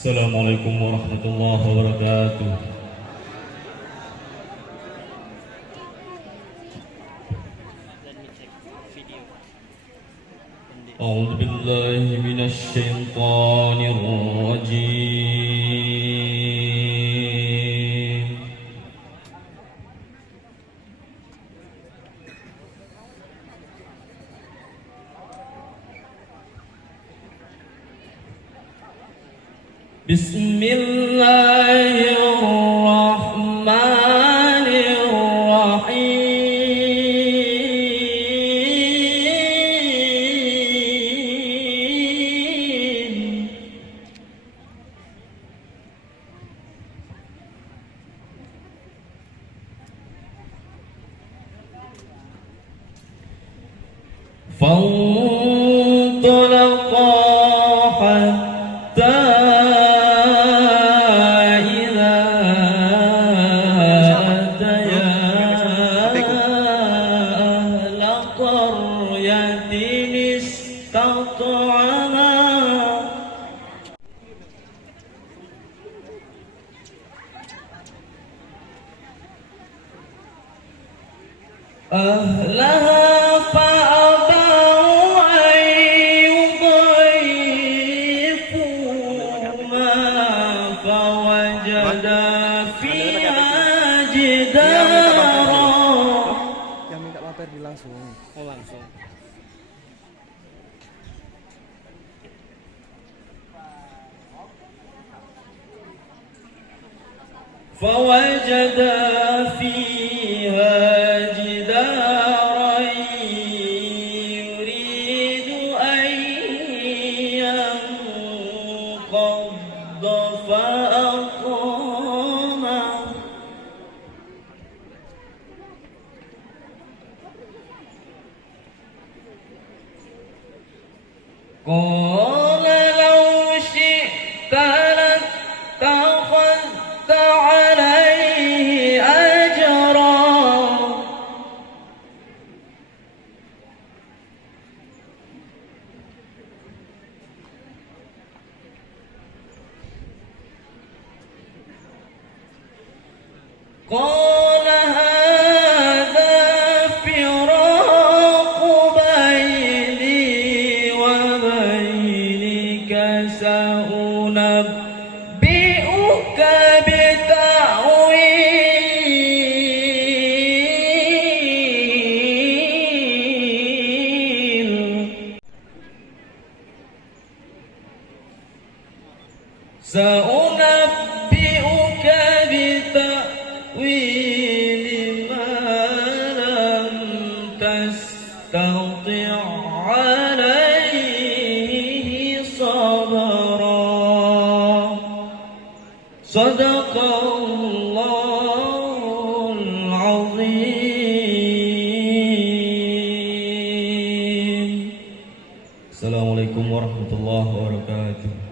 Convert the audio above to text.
Assalamualaikum warahmatullahi wabarakatuh. A'udzu billahi minasy syaithanir rajim. Bismillahirrahmanirrahim. فانطلقا حتى أهلها فأبوا أن يضيفوهما فوجدا فيها جدارا. Yang minta mampir di langsung. Oh langsung. فوجدا فيها جدارا يريد أن ينقض فأقامه. قال لو شئت لاتخذت عليه أجرا. قال هذا فراق بيني وبينك سأنبئك بتأويل سأنبئك بتأويل ما لم تستطع عليه صبرا. صدق الله العظيم. Assalamualaikum warahmatullahi wabarakatuh.